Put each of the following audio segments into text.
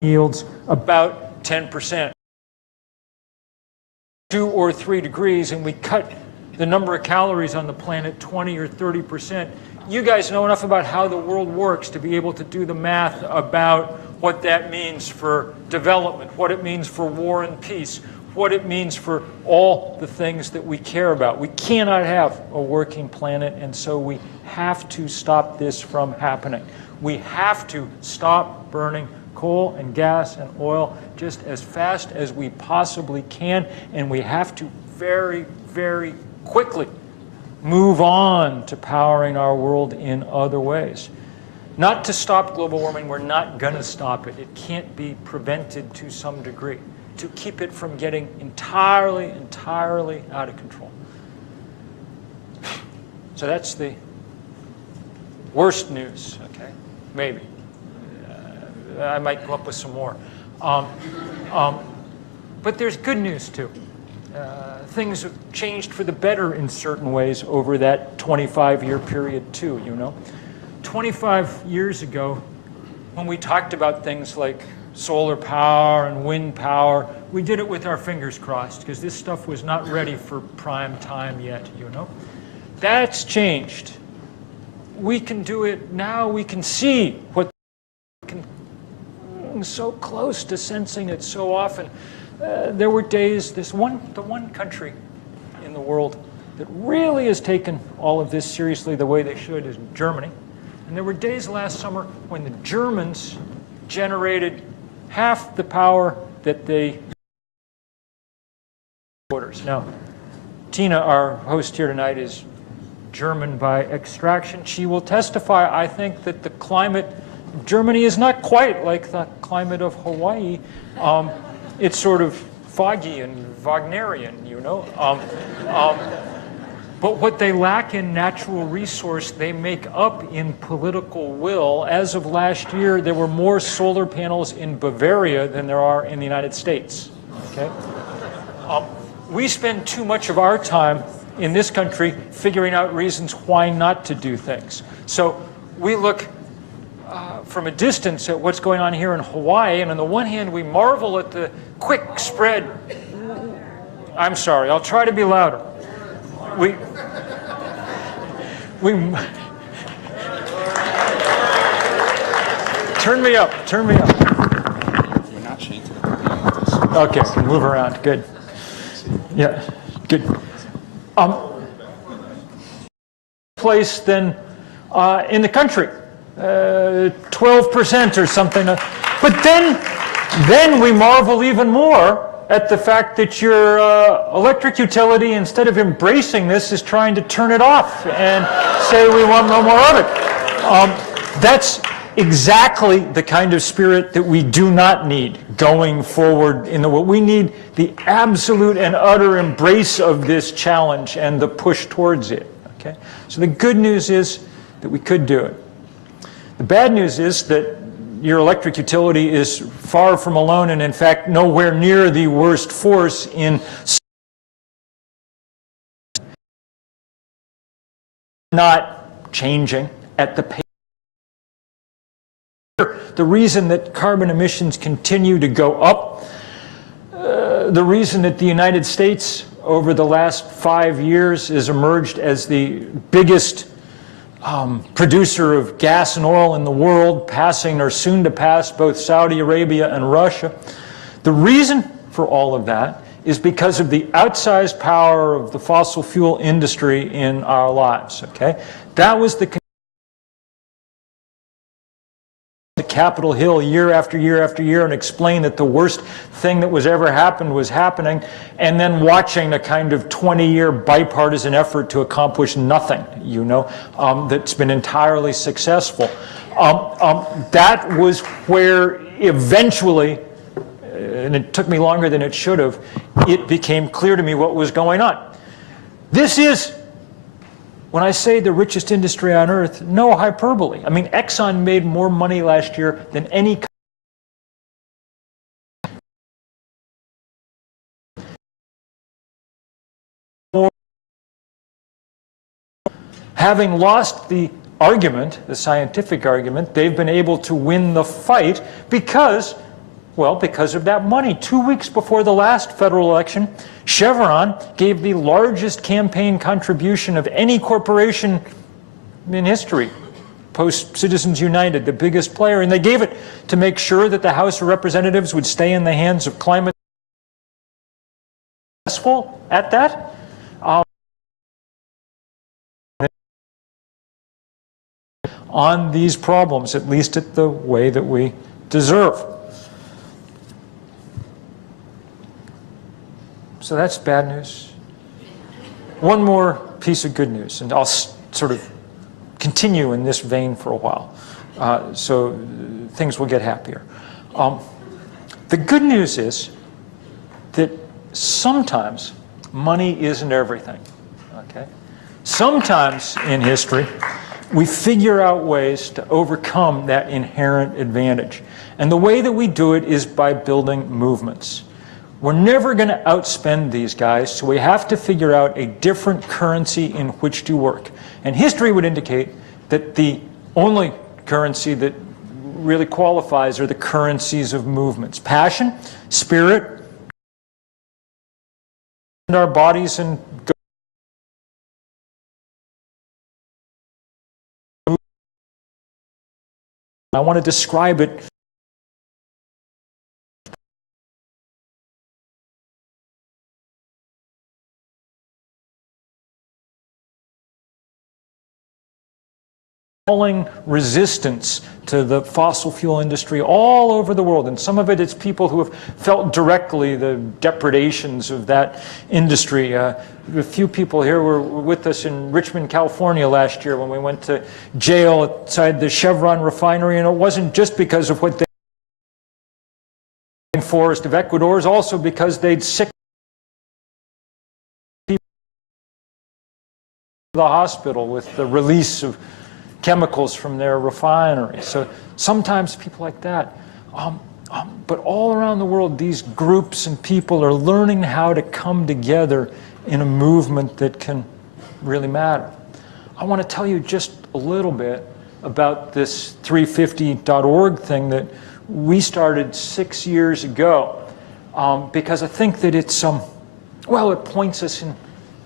yields about 10%. 2 or 3 degrees and we cut the number of calories on the planet 20 or 30%. You guys know enough about how the world works to be able to do the math about what that means for development, what it means for war and peace, what it means for all the things that we care about. We cannot have a working planet, and so we have to stop this from happening. We have to stop burning coal and gas and oil just as fast as we possibly can, and we have to very, very quickly move on to powering our world in other ways. Not to stop global warming, we're not going to stop it. It can't be prevented to some degree. To keep it from getting entirely out of control. So that's the worst news, okay? Maybe. I might come up with some more. But there's good news too. Things have changed for the better in certain ways over that 25-year period too, you know. 25 years ago, when we talked about things like solar power and wind power, we did it with our fingers crossed because this stuff was not ready for prime time yet, you know. That's changed. We can do it now. We can see what so close to sensing it so often. There were days, the one country in the world that really has taken all of this seriously the way they should is Germany. And there were days last summer when the Germans generated half the power that they orders. Now, Tina, our host here tonight, is German by extraction. She will testify, I think, that the climate of Germany is not quite like the climate of Hawaii. It's sort of foggy and Wagnerian, you know. But what they lack in natural resource, they make up in political will. As of last year, there were more solar panels in Bavaria than there are in the United States. Okay? We spend too much of our time in this country figuring out reasons why not to do things. So we look from a distance at what's going on here in Hawaii, and on the one hand, we marvel at the quick spread. I'm sorry, I'll try to be louder. We turn me up. You're not shaking. Okay, can move around. Good. Yeah, good. Place than in the country, 12% or something. But then we marvel even more at the fact that your electric utility, instead of embracing this, is trying to turn it off and say we want no more of it. That's exactly the kind of spirit that we do not need going forward in the world. We need the absolute and utter embrace of this challenge and the push towards it. Okay? So the good news is that we could do it. The bad news is that your electric utility is far from alone and, in fact, nowhere near the worst force in not changing at the pace. The reason that carbon emissions continue to go up, the reason that the United States over the last 5 years has emerged as the biggest producer of gas and oil in the world, passing or soon to pass both Saudi Arabia and Russia. The reason for all of that is because of the outsized power of the fossil fuel industry in our lives. Okay, that was the Capitol Hill year after year after year and explain that the worst thing that was ever happened was happening, and then watching a kind of 20-year bipartisan effort to accomplish nothing, you know, that's been entirely successful. That was where eventually, and it took me longer than it should have, it became clear to me what was going on. This is, when I say the richest industry on earth, no hyperbole. I mean, Exxon made more money last year than any having lost the argument, the scientific argument, they've been able to win the fight because Well, because of that money. 2 weeks before the last federal election, Chevron gave the largest campaign contribution of any corporation in history, post Citizens United, the biggest player, and they gave it to make sure that the House of Representatives would stay in the hands of climate successful at that. On these problems, at least at the way that we deserve. So that's bad news. One more piece of good news, and I'll sort of continue in this vein for a while, so things will get happier. The good news is that sometimes money isn't everything, okay? Sometimes in history, we figure out ways to overcome that inherent advantage. And the way that we do it is by building movements. We're never going to outspend these guys, so we have to figure out a different currency in which to work. And history would indicate that the only currency that really qualifies are the currencies of movements. Passion, spirit, and our bodies and I want to describe it resistance to the fossil fuel industry all over the world. And some of it's people who have felt directly the depredations of that industry. A few people here were with us in Richmond, California last year when we went to jail outside the Chevron refinery, and it wasn't just because of what they in the forest of Ecuador, it was also because they'd sick people to the hospital with the release of chemicals from their refinery. So sometimes people like that. But all around the world, these groups and people are learning how to come together in a movement that can really matter. I want to tell you just a little bit about this 350.org thing that we started 6 years ago, because I think that it's well, it points us in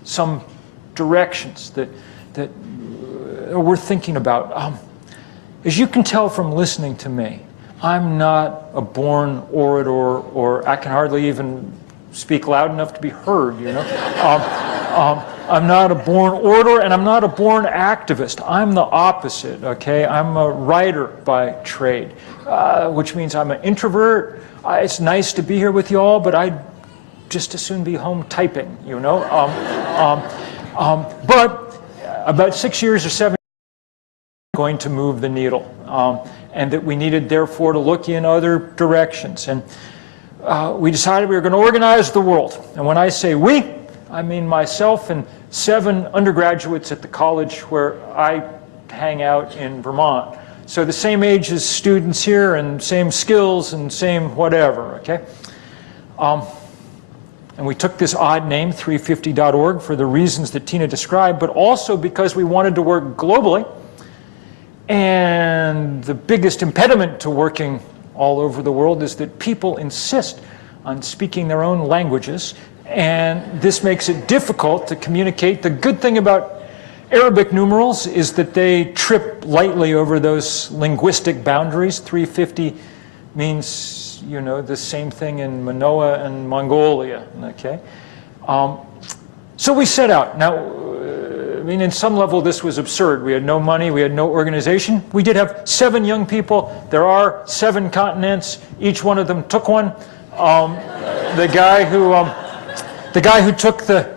some directions that we're thinking about. As you can tell from listening to me, I'm not a born orator, or I can hardly even speak loud enough to be heard, you know. I'm not a born orator, and I'm not a born activist. I'm the opposite, okay? I'm a writer by trade, which means I'm an introvert. It's nice to be here with you all, but I'd just as soon be home typing, you know. But about 6 years or 7 going to move the needle, and that we needed therefore to look in other directions. And we decided we were going to organize the world. And when I say we, I mean myself and 7 undergraduates at the college where I hang out in Vermont. So the same age as students here, and same skills and same whatever, okay? And we took this odd name, 350.org, for the reasons that Tina described, but also because we wanted to work globally. And the biggest impediment to working all over the world is that people insist on speaking their own languages, and this makes it difficult to communicate. The good thing about Arabic numerals is that they trip lightly over those linguistic boundaries. 350 means, you know, the same thing in Manoa and Mongolia, okay? So we set out. Now, I mean, in some level, this was absurd. We had no money. We had no organization. We did have 7 young people. There are 7 continents. Each one of them took one. The guy who took the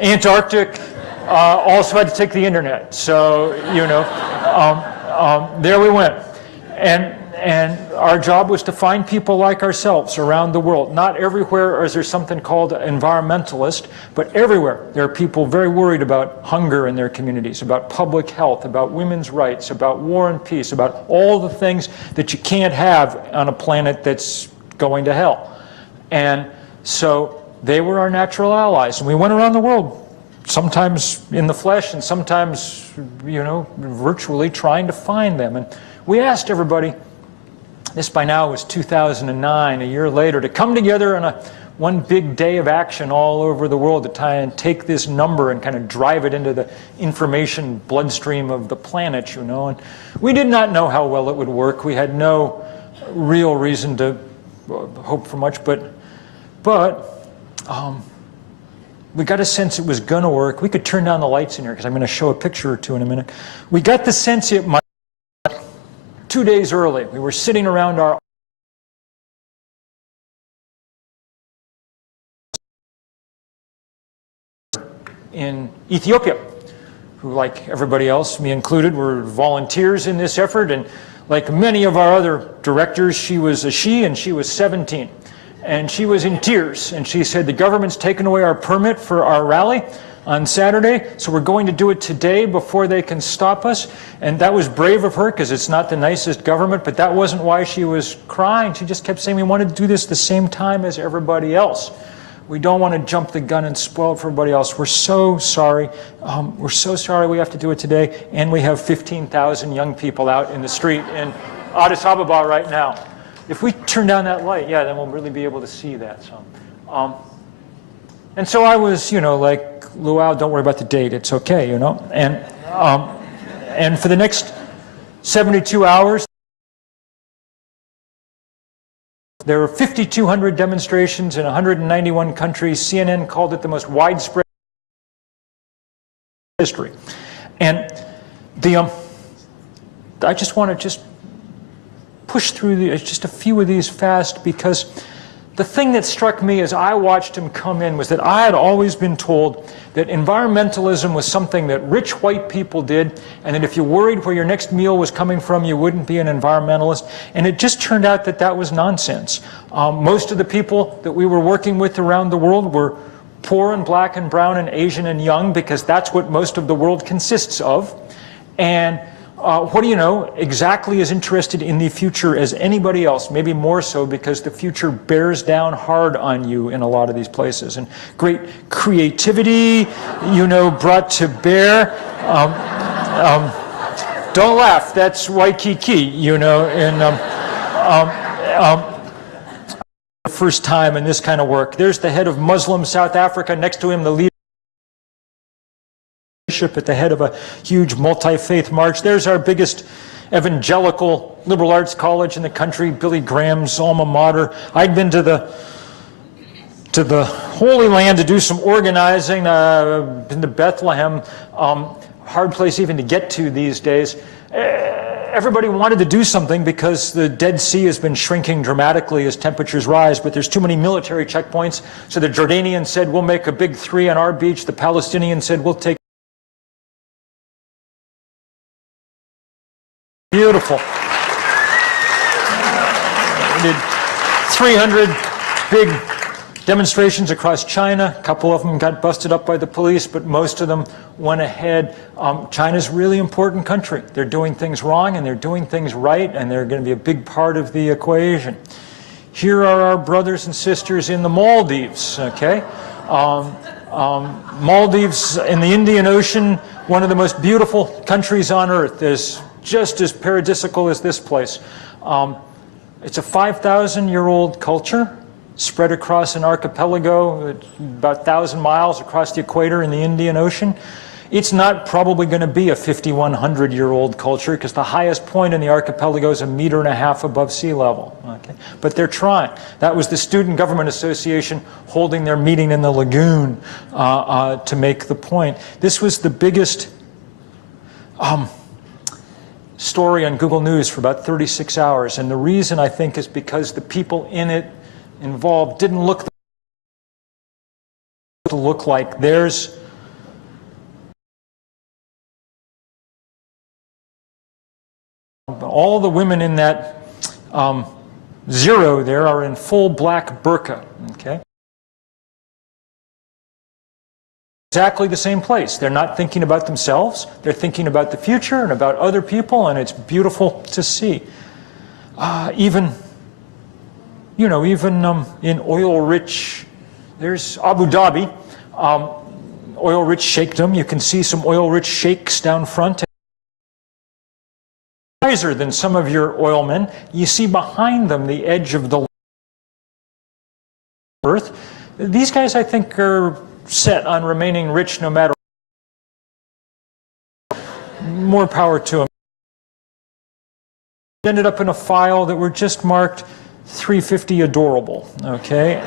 Antarctic also had to take the internet. So, you know, there we went. And our job was to find people like ourselves around the world. Not everywhere is there something called environmentalist, but everywhere there are people very worried about hunger in their communities, about public health, about women's rights, about war and peace, about all the things that you can't have on a planet that's going to hell. And so they were our natural allies. And we went around the world, sometimes in the flesh and sometimes, you know, virtually trying to find them. And we asked everybody, This by now was 2009, a year later, to come together on one big day of action all over the world to try and take this number and kind of drive it into the information bloodstream of the planet, you know. And we did not know how well it would work. We had no real reason to hope for much, but we got a sense it was going to work. We could turn down the lights in here because I'm going to show a picture or two in a minute. We got the sense it might. 2 days early, we were sitting around our in Ethiopia, who, like everybody else, me included, were volunteers in this effort. And like many of our other directors, she was 17. And she was in tears. And she said, the government's taken away our permit for our rally on Saturday, so we're going to do it today before they can stop us. And that was brave of her, because it's not the nicest government, but that wasn't why she was crying. She just kept saying, we wanted to do this the same time as everybody else. We don't want to jump the gun and spoil it for everybody else. We're so sorry. We're so sorry we have to do it today. And we have 15,000 young people out in the street in Addis Ababa right now. If we turn down that light, yeah, then we'll really be able to see that. So, and so I was, you know, like, Luau, don't worry about the date. It's okay, you know. And for the next 72 hours, there were 5,200 demonstrations in 191 countries. CNN called it the most widespread history. And I just want to push through just a few of these fast, because the thing that struck me as I watched him come in was that I had always been told that environmentalism was something that rich white people did, and that if you worried where your next meal was coming from, you wouldn't be an environmentalist. And it just turned out that that was nonsense. Most of the people that we were working with around the world were poor and black and brown and Asian and young, because that's what most of the world consists of. And what do you know, exactly as interested in the future as anybody else, maybe more so, because the future bears down hard on you in a lot of these places. And great creativity, you know, brought to bear. Don't laugh, that's Waikiki, you know, in the first time in this kind of work. There's the head of Muslim South Africa, next to him the leader at the head of a huge multi-faith march. There's our biggest evangelical liberal arts college in the country, Billy Graham's alma mater. I'd been to the Holy Land to do some organizing, been to Bethlehem, hard place even to get to these days. Everybody wanted to do something because the Dead Sea has been shrinking dramatically as temperatures rise, but there's too many military checkpoints. So the Jordanians said, we'll make a big 3 on our beach. The Palestinians said, we'll take beautiful. We did 300 big demonstrations across China. A couple of them got busted up by the police, but most of them went ahead. China's a really important country. They're doing things wrong and they're doing things right, and they're going to be a big part of the equation. Here are our brothers and sisters in the Maldives, okay? Maldives in the Indian Ocean, one of the most beautiful countries on earth. There's just as paradisical as this place. It's a 5,000-year-old culture spread across an archipelago about 1,000 miles across the equator in the Indian Ocean. It's not probably going to be a 5,100-year-old culture, because the highest point in the archipelago is 1.5 meters above sea level. Okay? But they're trying. That was the Student Government Association holding their meeting in the lagoon to make the point. This was the biggest story on Google News for about 36 hours. And the reason, I think, is because the people in it involved didn't look to look like. There's all the women in that zero there are in full black burqa, okay? Exactly the same place. They're not thinking about themselves. They're thinking about the future and about other people, and it's beautiful to see. Even in oil-rich, there's Abu Dhabi, oil-rich sheikhdom. You can see some oil-rich sheikhs down front. wiser than some of your oilmen. You see behind them the edge of the earth. These guys, I think, are set on remaining rich no matter what. More power to them. Ended up in a file that were just marked 350 adorable, okay?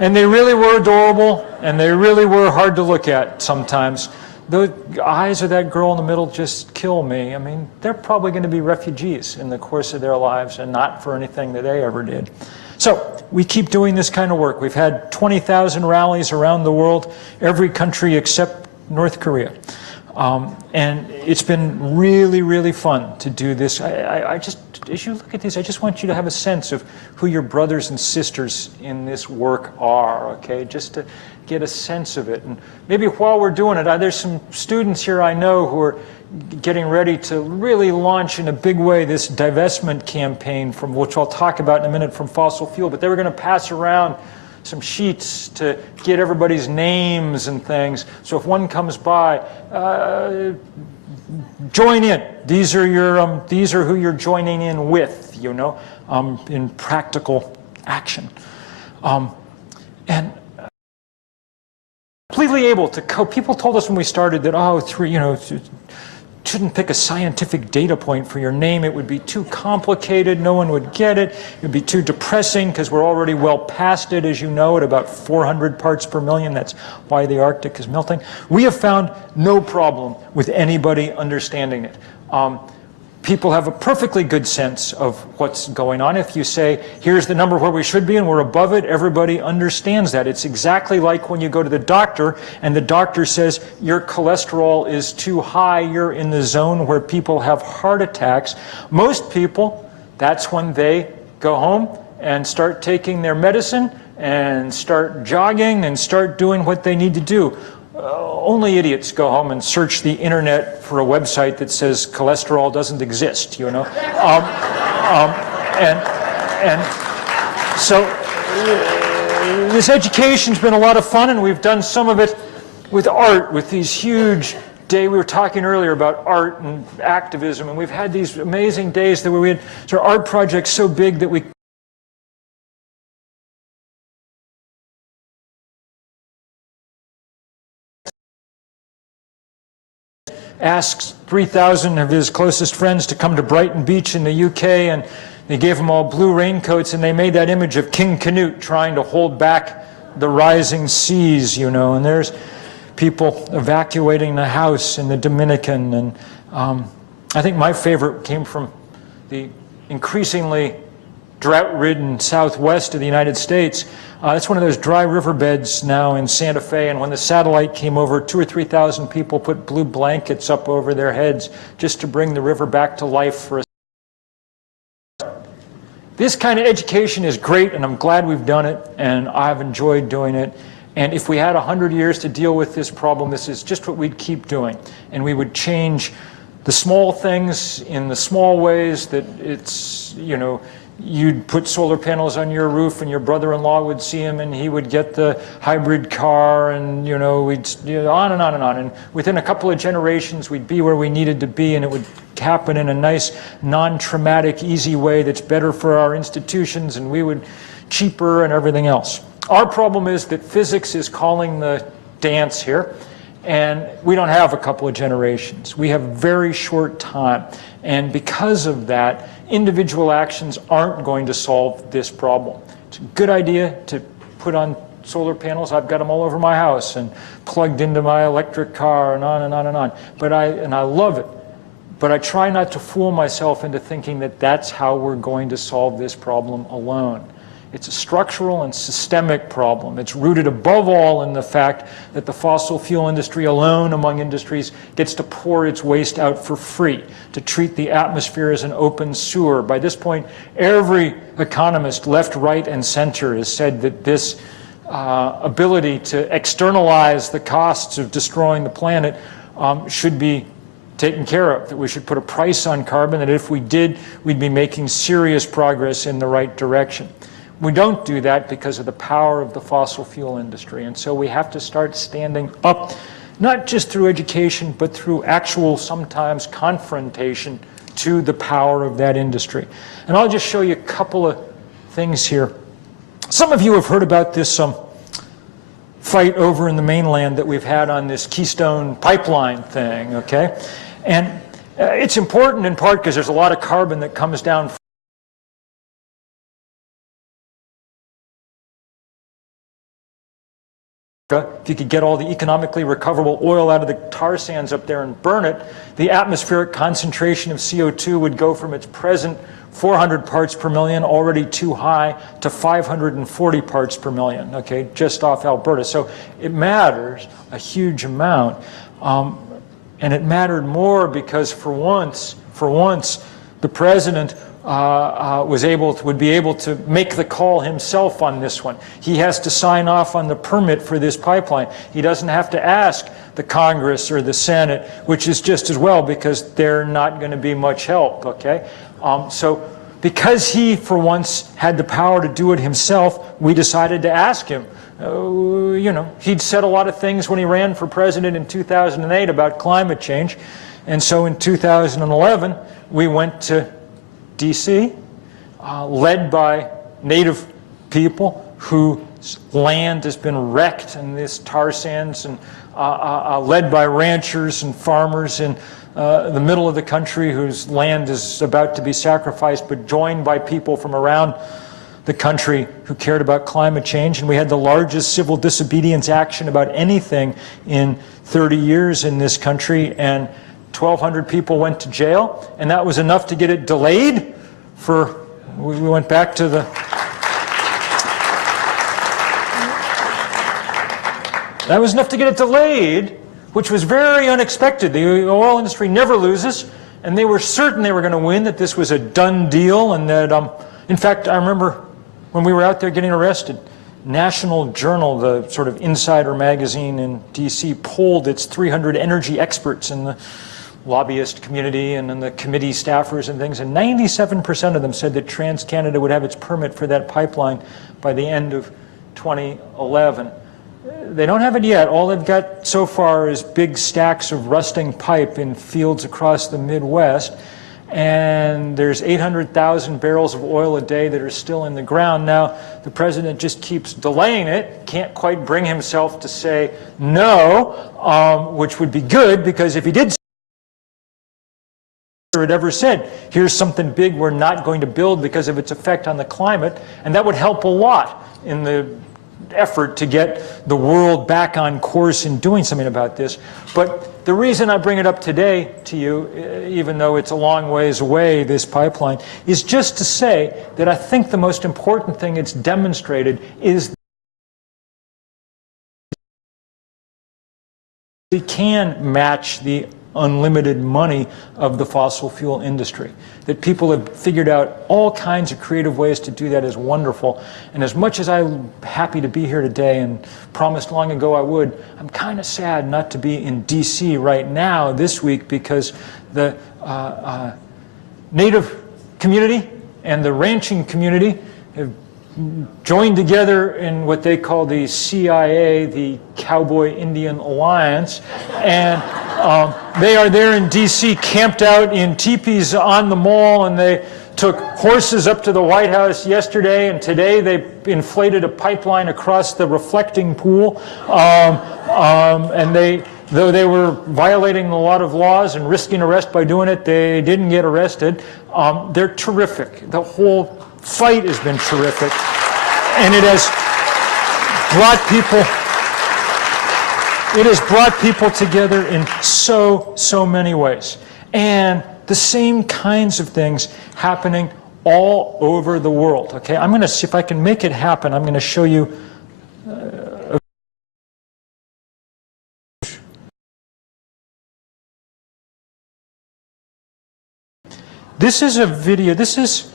And they really were adorable, and they really were hard to look at sometimes. The eyes of that girl in the middle just kill me. I mean, they're probably going to be refugees in the course of their lives and not for anything that they ever did. So we keep doing this kind of work. We've had 20,000 rallies around the world, every country except North Korea. And it's been really, really fun to do this. I just, as you look at these, I just want you to have a sense of who your brothers and sisters in this work are, okay? Just to get a sense of it. And maybe while we're doing it, there's some students here I know who are getting ready to really launch in a big way this divestment campaign, from which I'll talk about in a minute, from fossil fuel. But they were going to pass around some sheets to get everybody's names and things. So if one comes by, join in. These are who you're joining in with, you know, in practical action. And completely able to cope. People told us when we started that, shouldn't pick a scientific data point for your name. It would be too complicated. No one would get it. It would be too depressing because we're already well past it, as you know, at about 400 parts per million. That's why the Arctic is melting. We have found no problem with anybody understanding it. People have a perfectly good sense of what's going on. If you say, here's the number where we should be and we're above it, everybody understands that. It's exactly like when you go to the doctor and the doctor says your cholesterol is too high, you're in the zone where people have heart attacks. Most people, that's when they go home and start taking their medicine and start jogging and start doing what they need to do. Only idiots go home and search the internet for a website that says cholesterol doesn't exist, you know. And so this education's been a lot of fun, and we've done some of it with art, with these huge days. We were talking earlier about art and activism, and we've had these amazing days that we had sort of art projects so big that we asked 3,000 of his closest friends to come to Brighton Beach in the UK, and they gave them all blue raincoats, and they made that image of King Canute trying to hold back the rising seas, you know, and there's people evacuating the house in the Dominican. And I think my favorite came from the increasingly drought-ridden southwest of the United States. It's one of those dry riverbeds now in Santa Fe, and when the satellite came over, 2,000 or 3,000 people put blue blankets up over their heads just to bring the river back to life for a. This kind of education is great, and I'm glad we've done it, and I've enjoyed doing it. And if we had 100 years to deal with this problem, this is just what we'd keep doing. And we would change the small things in the small ways that it's, you know, you'd put solar panels on your roof and your brother-in-law would see them and he would get the hybrid car, and on and on and on. And within a couple of generations we'd be where we needed to be, and it would happen in a nice, non-traumatic, easy way that's better for our institutions, and we would cheaper and everything else. Our problem is that physics is calling the dance here, and we don't have a couple of generations. We have very short time, and because of that, individual actions aren't going to solve this problem. It's a good idea to put on solar panels. I've got them all over my house and plugged into my electric car and on and on and on. And I love it. But I try not to fool myself into thinking that that's how we're going to solve this problem alone. It's a structural and systemic problem. It's rooted above all in the fact that the fossil fuel industry alone among industries gets to pour its waste out for free, to treat the atmosphere as an open sewer. By this point, every economist, left, right, and center, has said that this ability to externalize the costs of destroying the planet should be taken care of, that we should put a price on carbon, that if we did, we'd be making serious progress in the right direction. We don't do that because of the power of the fossil fuel industry, and so we have to start standing up not just through education, but through actual, sometimes, confrontation to the power of that industry. And I'll just show you a couple of things here. Some of you have heard about this fight over in the mainland that we've had on this Keystone pipeline thing, okay? And it's important in part because there's a lot of carbon that comes down. If you could get all the economically recoverable oil out of the tar sands up there and burn it, the atmospheric concentration of CO2 would go from its present 400 parts per million, already too high, to 540 parts per million, okay, just off Alberta. So it matters a huge amount. And it mattered more because for once, the president would be able to make the call himself on this one. He has to sign off on the permit for this pipeline. He doesn't have to ask the Congress or the Senate, which is just as well because they're not going to be much help, okay? So because he, for once, had the power to do it himself, we decided to ask him. You know, he'd said a lot of things when he ran for president in 2008 about climate change. And so in 2011, we went to D.C., led by Native people whose land has been wrecked in this tar sands, and led by ranchers and farmers in the middle of the country whose land is about to be sacrificed, but joined by people from around the country who cared about climate change. And we had the largest civil disobedience action about anything in 30 years in this country, and 1,200 people went to jail, and that was enough to get it delayed for, we went back to the, that was enough to get it delayed, which was very unexpected. The oil industry never loses, and they were certain they were going to win, that this was a done deal, and that, in fact, I remember when we were out there getting arrested, National Journal, the sort of insider magazine in D.C., polled its 300 energy experts in the lobbyist community and in the committee staffers and things, and 97% of them said that TransCanada would have its permit for that pipeline by the end of 2011. They don't have it yet. All they've got so far is big stacks of rusting pipe in fields across the Midwest, and there's 800,000 barrels of oil a day that are still in the ground. Now, the president just keeps delaying it, can't quite bring himself to say no, which would be good, because if he did had ever said, here's something big we're not going to build because of its effect on the climate, and that would help a lot in the effort to get the world back on course in doing something about this. But the reason I bring it up today to you, even though it's a long ways away, this pipeline, is just to say that I think the most important thing it's demonstrated is we can match the unlimited money of the fossil fuel industry. That people have figured out all kinds of creative ways to do that is wonderful. And as much as I'm happy to be here today and promised long ago I would, I'm kind of sad not to be in D.C. right now this week, because the Native community and the ranching community have joined together in what they call the CIA, the Cowboy Indian Alliance, and they are there in D.C. camped out in teepees on the mall, and they took horses up to the White House yesterday, and today they inflated a pipeline across the reflecting pool, and though they were violating a lot of laws and risking arrest by doing it, they didn't get arrested. They're terrific. The whole fight has been terrific, and it has brought people together in so many ways. And the same kinds of things happening all over the world. Okay, I'm going to see if I can make it happen. I'm going to show you this is a video. This is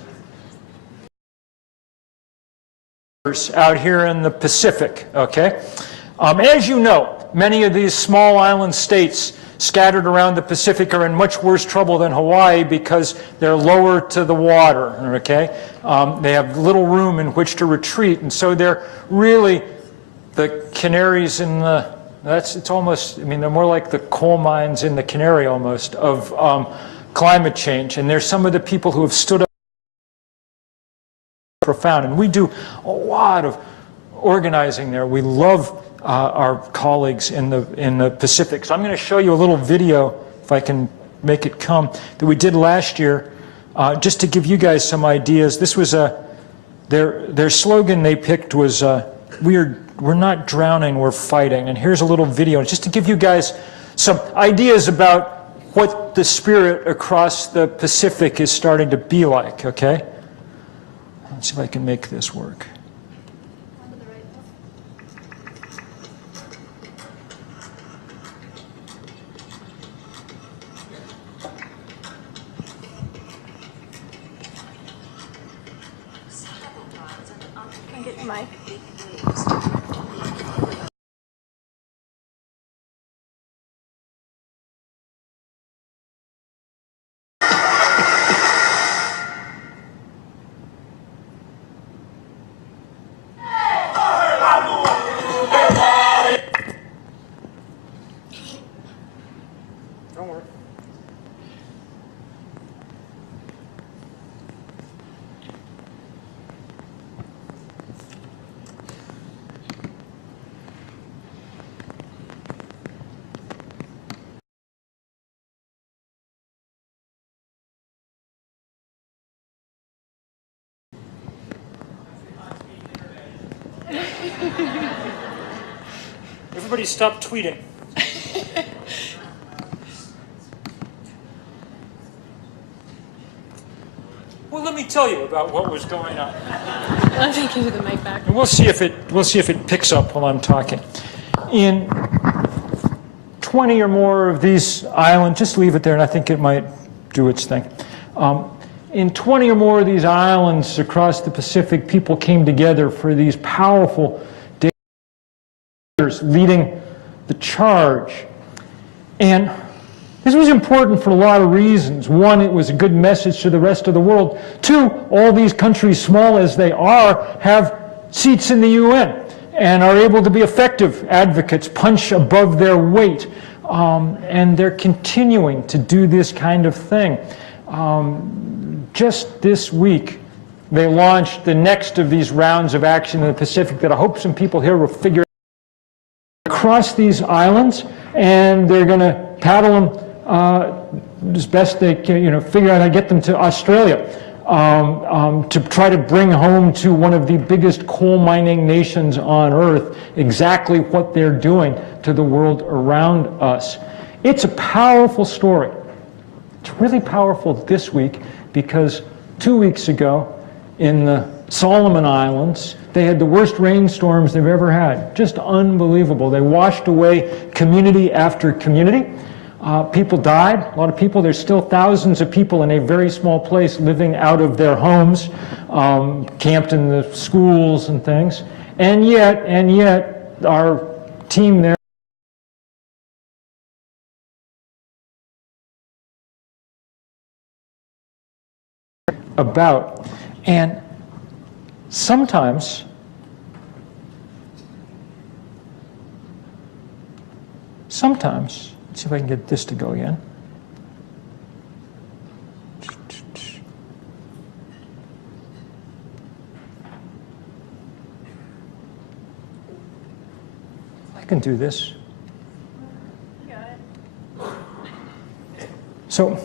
out here in the Pacific, okay? As you know, many of these small island states scattered around the Pacific are in much worse trouble than Hawaii because they're lower to the water, okay? They have little room in which to retreat, and so they're really the canaries in the It's almost, I mean, they're more like the coal mines in the Canary almost of climate change. And there's some of the people who have stood up profound. And we do a lot of organizing there. We love our colleagues in the Pacific. So I'm going to show you a little video, if I can make it come, that we did last year, just to give you guys some ideas. This was their slogan they picked was, we're not drowning, we're fighting. And here's a little video, just to give you guys some ideas about what the spirit across the Pacific is starting to be like, okay? Let's see if I can make this work. Can I get your mic? Don't worry. Everybody stop tweeting. Well, let me tell you about what was going on. Let me give you the mic back. And we'll see if it picks up while I'm talking. In 20 or more of these islands, just leave it there, and I think it might do its thing. In 20 or more of these islands across the Pacific, people came together for these powerful days leading the charge. And this was important for a lot of reasons. One, it was a good message to the rest of the world. Two, all these countries, small as they are, have seats in the UN and are able to be effective advocates, punch above their weight. And they're continuing to do this kind of thing. Just this week, they launched the next of these rounds of action in the Pacific that I hope some people here will figure out. Across these islands, and they're going to paddle them as best they can, figure out how to get them to Australia to try to bring home to one of the biggest coal mining nations on Earth exactly what they're doing to the world around us. It's a powerful story. It's really powerful this week because 2 weeks ago in the Solomon Islands, they had the worst rainstorms they've ever had. Just unbelievable. They washed away community after community. People died, a lot of people. There's still thousands of people in a very small place living out of their homes, camped in the schools and things. And yet, our team there about. And sometimes let's see if I can get this to go again. I can do this. So,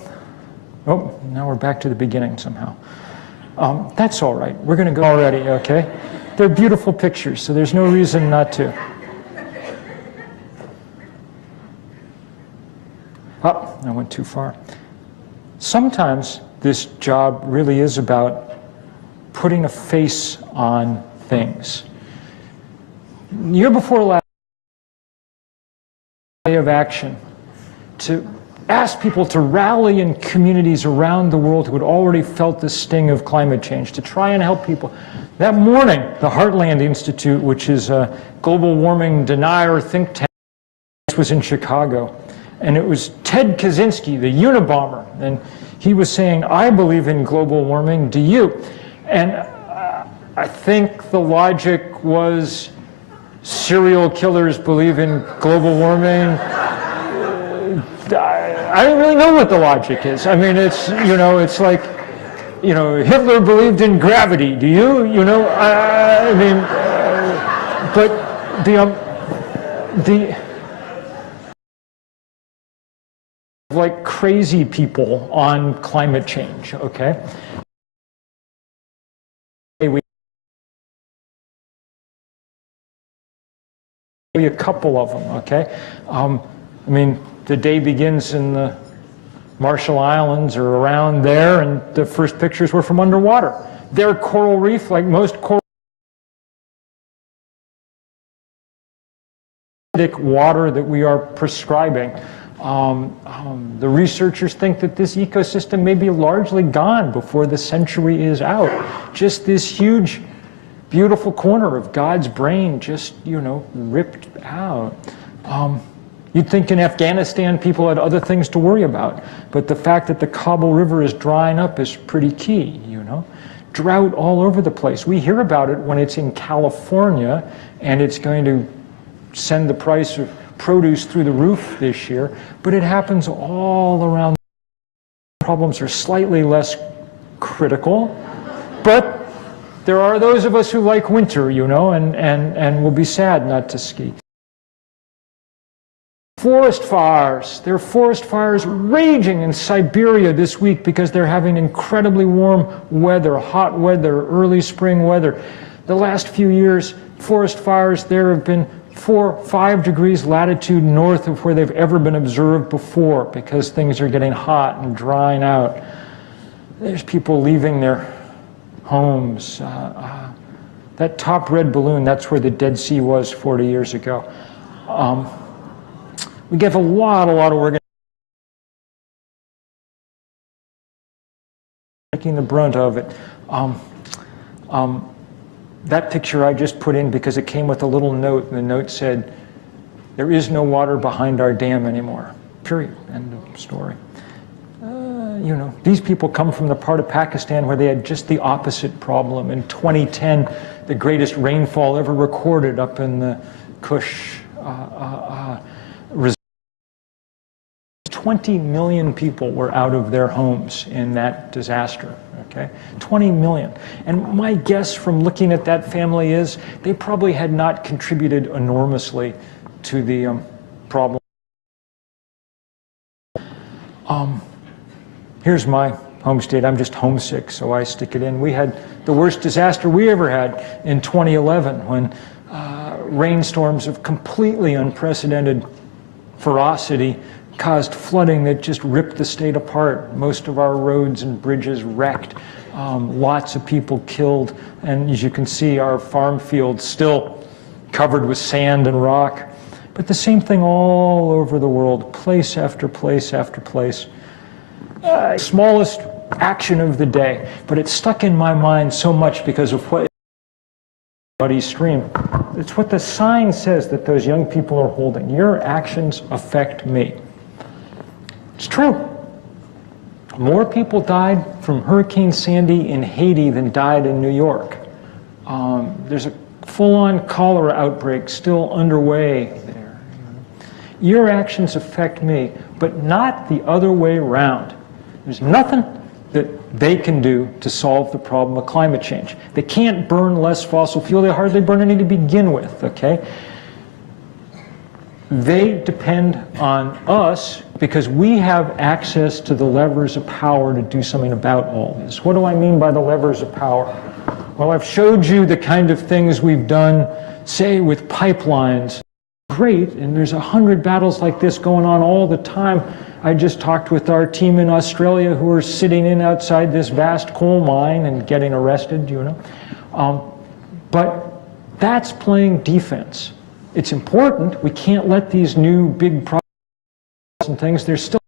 now we're back to the beginning somehow. That's all right. We're going to go already, okay? They're beautiful pictures, so there's no reason not to. Oh, I went too far. Sometimes this job really is about putting a face on things. The year before last, day of action to ask people to rally in communities around the world who had already felt the sting of climate change, to try and help people. That morning, the Heartland Institute, which is a global warming denier think tank, was in Chicago. And it was Ted Kaczynski, the Unabomber, and he was saying, I believe in global warming, do you? And I think the logic was, serial killers believe in global warming. I don't really know what the logic is. I mean, it's like, Hitler believed in gravity. Do you? I mean, but the like crazy people on climate change, okay? A couple of them, okay? I mean, the day begins in the Marshall Islands or around there, and the first pictures were from underwater. Their coral reef, like most coral water that we are prescribing, the researchers think that this ecosystem may be largely gone before the century is out. Just this huge, beautiful corner of God's brain just, ripped out. You'd think in Afghanistan people had other things to worry about, but the fact that the Kabul River is drying up is pretty key, Drought all over the place. We hear about it when it's in California, and it's going to send the price of produce through the roof this year, but it happens all around. Problems are slightly less critical, but there are those of us who like winter, and will be sad not to ski. Forest fires. There are forest fires raging in Siberia this week because they're having incredibly warm weather, hot weather, early spring weather. The last few years, forest fires there have been 4-5 degrees latitude north of where they've ever been observed before because things are getting hot and drying out. There's people leaving their homes. That top red balloon, that's where the Dead Sea was 40 years ago. We get a lot of organizations taking the brunt of it. That picture I just put in because it came with a little note, and the note said, "There is no water behind our dam anymore." Period. End of story. These people come from the part of Pakistan where they had just the opposite problem. In 2010, the greatest rainfall ever recorded up in the Kush reserve. 20 million people were out of their homes in that disaster, okay? 20 million. And my guess from looking at that family is they probably had not contributed enormously to the problem. Here's my home state. I'm just homesick, so I stick it in. We had the worst disaster we ever had in 2011 when rainstorms of completely unprecedented ferocity caused flooding that just ripped the state apart. Most of our roads and bridges wrecked, lots of people killed, and as you can see, our farm fields still covered with sand and rock. But the same thing all over the world, place after place after place. Smallest action of the day, but it stuck in my mind so much because of what Buddy's stream. It's what the sign says that those young people are holding. Your actions affect me. It's true. More people died from Hurricane Sandy in Haiti than died in New York. There's a full-on cholera outbreak still underway there. Your actions affect me, but not the other way around. There's nothing that they can do to solve the problem of climate change. They can't burn less fossil fuel. They hardly burn any to begin with, okay? They depend on us because we have access to the levers of power to do something about all this. What do I mean by the levers of power? Well, I've showed you the kind of things we've done, say, with pipelines. Great, and there's 100 battles like this going on all the time. I just talked with our team in Australia who are sitting in outside this vast coal mine and getting arrested, But that's playing defense. It's important. We can't let these new big problems and things, there's still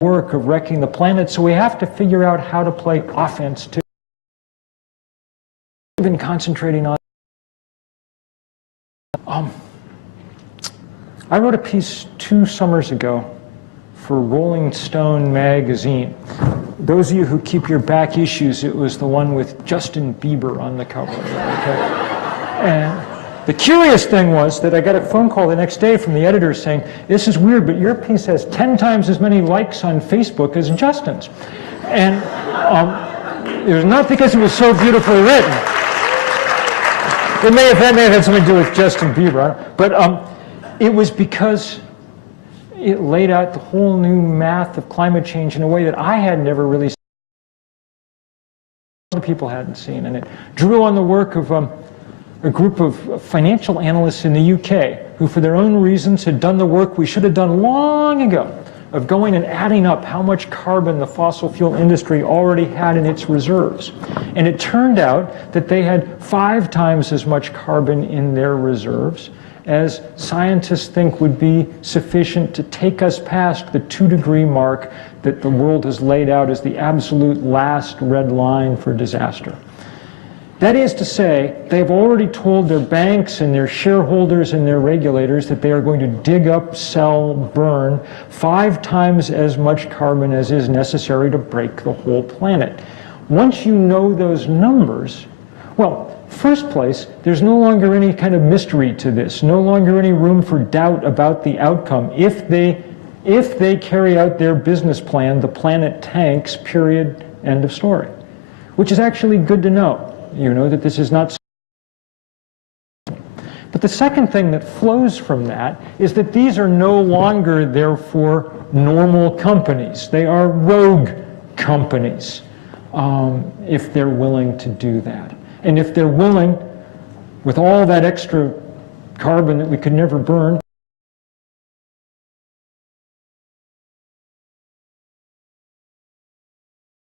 work of wrecking the planet, so we have to figure out how to play offense too. We've been concentrating on I wrote a piece 2 summers ago for Rolling Stone magazine. Those of you who keep your back issues, it was the one with Justin Bieber on the cover. Okay? And the curious thing was that I got a phone call the next day from the editor saying, this is weird, but your piece has 10 times as many likes on Facebook as Justin's. And it was not because it was so beautifully written. That may have had something to do with Justin Bieber, but it was because it laid out the whole new math of climate change in a way that I had never really seen, other people hadn't seen, and it drew on the work of a group of financial analysts in the UK who, for their own reasons, had done the work we should have done long ago of going and adding up how much carbon the fossil fuel industry already had in its reserves. And it turned out that they had 5 times as much carbon in their reserves as scientists think would be sufficient to take us past the 2-degree mark that the world has laid out as the absolute last red line for disaster. That is to say, they've already told their banks and their shareholders and their regulators that they are going to dig up, sell, burn 5 times as much carbon as is necessary to break the whole planet. Once you know those numbers, well, first place, there's no longer any kind of mystery to this, no longer any room for doubt about the outcome. If they carry out their business plan, the planet tanks, period, end of story. Which is actually good to know, you know, that this is not. But the second thing that flows from that is that these are no longer, therefore, normal companies. They are rogue companies, if they're willing to do that. And if they're willing, with all that extra carbon that we could never burn,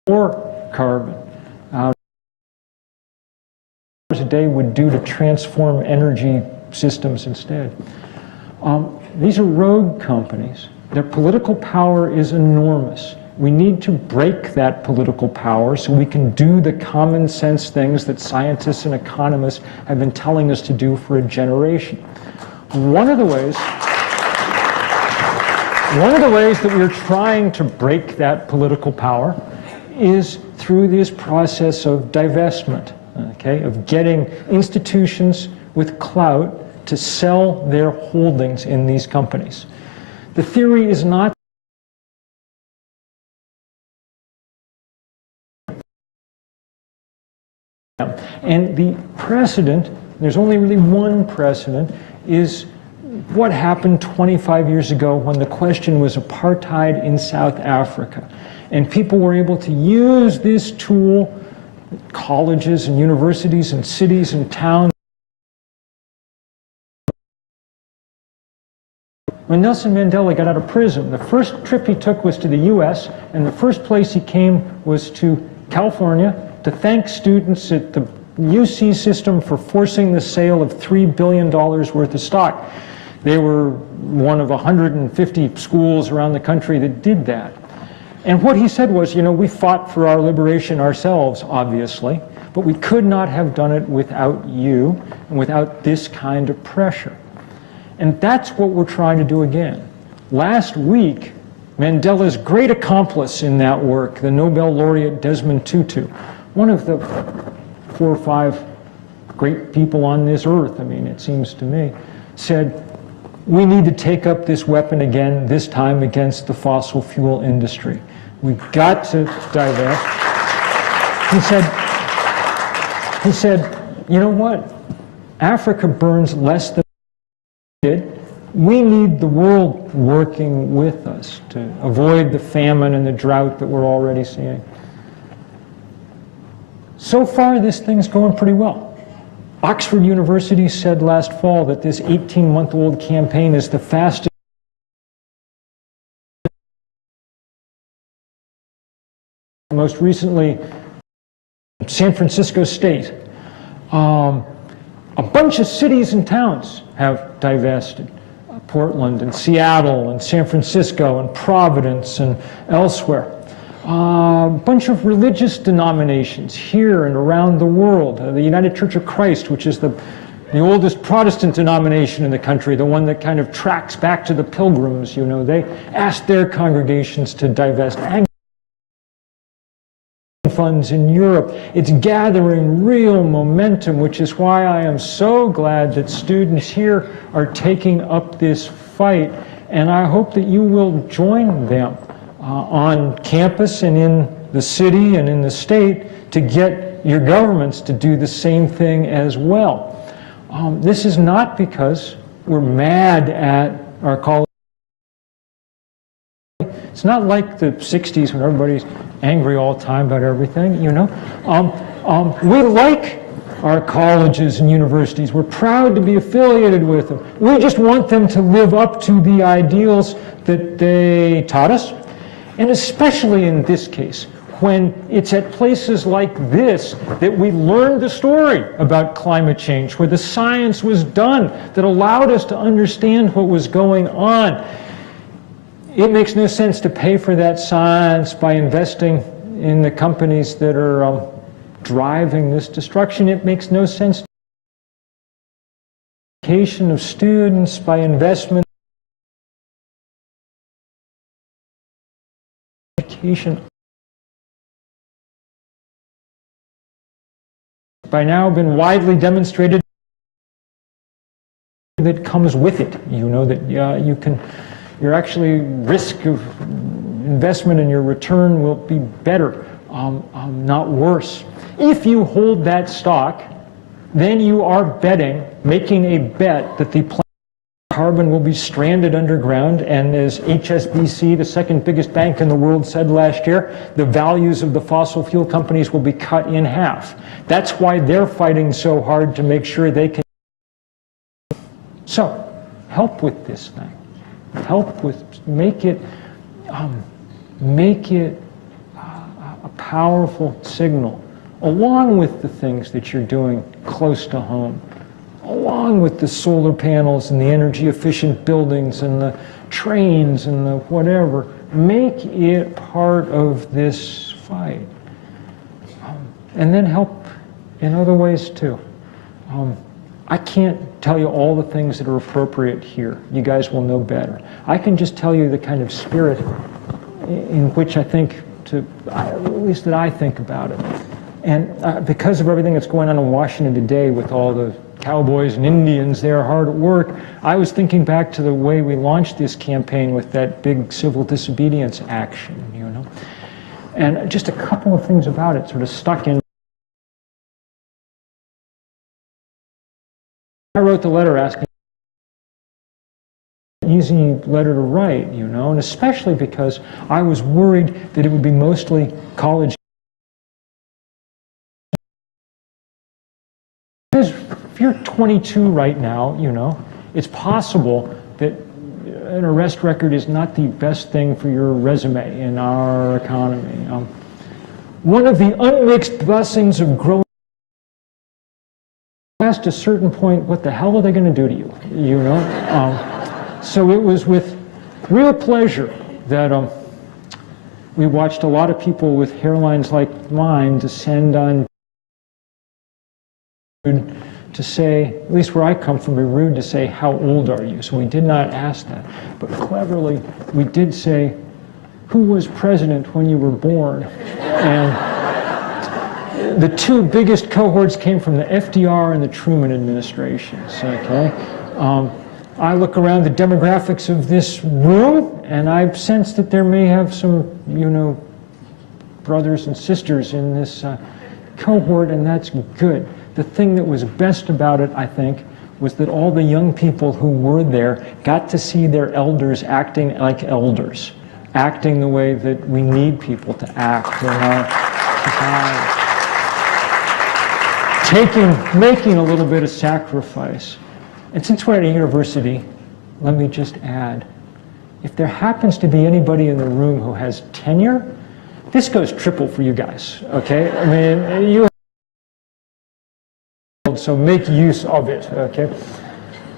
more carbon a day would do to transform energy systems instead. These are rogue companies. Their political power is enormous. We need to break that political power so we can do the common sense things that scientists and economists have been telling us to do for a generation. One of the ways that we're trying to break that political power is through this process of divestment, okay, of getting institutions with clout to sell their holdings in these companies. The theory is not and the precedent, there's only really one precedent, is what happened 25 years ago when the question was apartheid in South Africa. And people were able to use this tool, colleges and universities and cities and towns. When Nelson Mandela got out of prison, the first trip he took was to the US, and the first place he came was to California to thank students at the UC system for forcing the sale of $3 billion worth of stock. They were one of 150 schools around the country that did that. And what he said was, you know, we fought for our liberation ourselves, obviously, but we could not have done it without you and without this kind of pressure. And that's what we're trying to do again. Last week, Mandela's great accomplice in that work, the Nobel laureate Desmond Tutu, one of the 4 or 5 great people on this earth, I mean, it seems to me, said, we need to take up this weapon again, this time against the fossil fuel industry. We've got to divest. He said, you know what? Africa burns less than we did. We need the world working with us to avoid the famine and the drought that we're already seeing. So far, this thing's going pretty well. Oxford University said last fall that this 18-month-old campaign is the fastest. Most recently, San Francisco State. A bunch of cities and towns have divested. Portland and Seattle and San Francisco and Providence and elsewhere. A bunch of religious denominations here and around the world. The United Church of Christ, which is the the oldest Protestant denomination in the country, the one that kind of tracks back to the Pilgrims, you know, they asked their congregations to divest. Funds in Europe, it's gathering real momentum, which is why I am so glad that students here are taking up this fight, and I hope that you will join them on campus and in the city and in the state to get your governments to do the same thing as well. This is not because we're mad at our college. It's not like the 60s when everybody's angry all the time about everything, you know. We like our colleges and universities. We're proud to be affiliated with them. We just want them to live up to the ideals that they taught us. And especially in this case, when it's at places like this that we learned the story about climate change, where the science was done that allowed us to understand what was going on. It makes no sense to pay for that science by investing in the companies that are driving this destruction. It makes no sense to education of students by investment in education. By now been widely demonstrated that comes with it. You know that your actually risk of investment and your return will be better, not worse. If you hold that stock, then you are making a bet that the carbon will be stranded underground, and as HSBC, the second biggest bank in the world, said last year, the values of the fossil fuel companies will be cut in half. That's why they're fighting so hard to make sure they can. So, help with this thing. Help with, make it a powerful signal, along with the things that you're doing close to home, along with the solar panels and the energy efficient buildings and the trains and the whatever. Make it part of this fight. And then help in other ways too. I can't tell you all the things that are appropriate here. You guys will know better. I can just tell you the kind of spirit in which I think, at least that I think about it. And because of everything that's going on in Washington today with all the cowboys and Indians there hard at work, I was thinking back to the way we launched this campaign with that big civil disobedience action, you know. And just a couple of things about it sort of stuck in. I wrote the letter asking, easy letter to write, you know, and especially because I was worried that it would be mostly college. Because if you're 22 right now, you know, it's possible that an arrest record is not the best thing for your resume in our economy. One of the unmixed blessings of growing past a certain point, what the hell are they going to do to you? You know? So it was with real pleasure that we watched a lot of people with hairlines like mine descend on to say, at least where I come from, be rude to say, how old are you? So we did not ask that. But cleverly, we did say, who was president when you were born? And the two biggest cohorts came from the FDR and the Truman administrations, okay? I look around the demographics of this room, and I've sensed that there may have some, you know, brothers and sisters in this cohort, and that's good. The thing that was best about it, I think, was that all the young people who were there got to see their elders acting like elders, acting the way that we need people to act in our society. Making a little bit of sacrifice. And since we're at a university, let me just add, if there happens to be anybody in the room who has tenure, this goes triple for you guys, okay? I mean, you so make use of it, okay?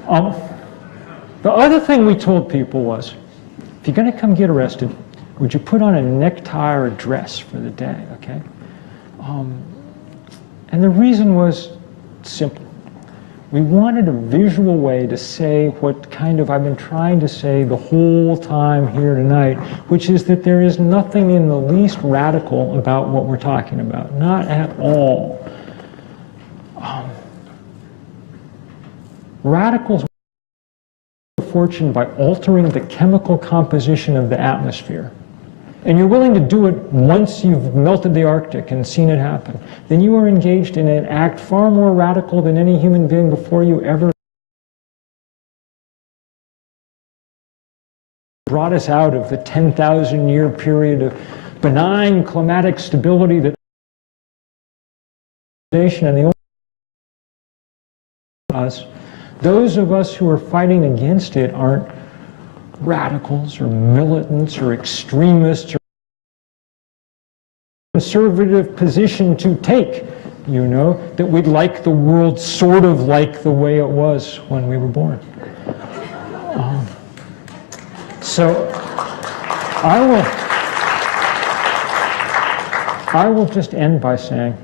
The other thing we told people was, if you're going to come get arrested, would you put on a necktie or a dress for the day, okay? And the reason was simple. We wanted a visual way to say what kind of I've been trying to say the whole time here tonight, which is that there is nothing in the least radical about what we're talking about. Not at all. Radicals fortune by altering the chemical composition of the atmosphere. And you're willing to do it once you've melted the Arctic and seen it happen, then you are engaged in an act far more radical than any human being before you ever brought us out of the 10,000-year period of benign climatic stability that and the us. Those of us who are fighting against it aren't radicals or militants or extremists or conservative position to take, you know, that we'd like the world sort of like the way it was when we were born. So I will just end by saying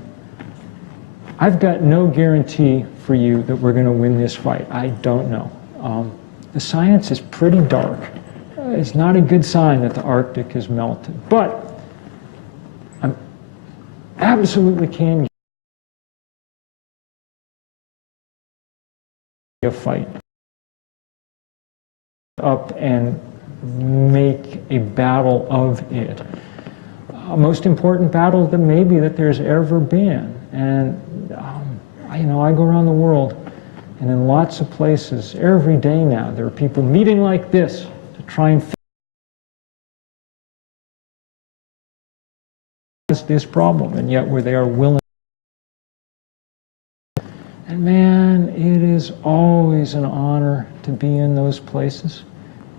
I've got no guarantee for you that we're going to win this fight. I don't know. The science is pretty dark. It's not a good sign that the Arctic has melted. But I absolutely can a fight up and make a battle of it. Most important battle that maybe that there's ever been. And you know, I go around the world, and in lots of places, every day now, there are people meeting like this to try and fix this problem, and yet where they are willing. And man, it is always an honor to be in those places.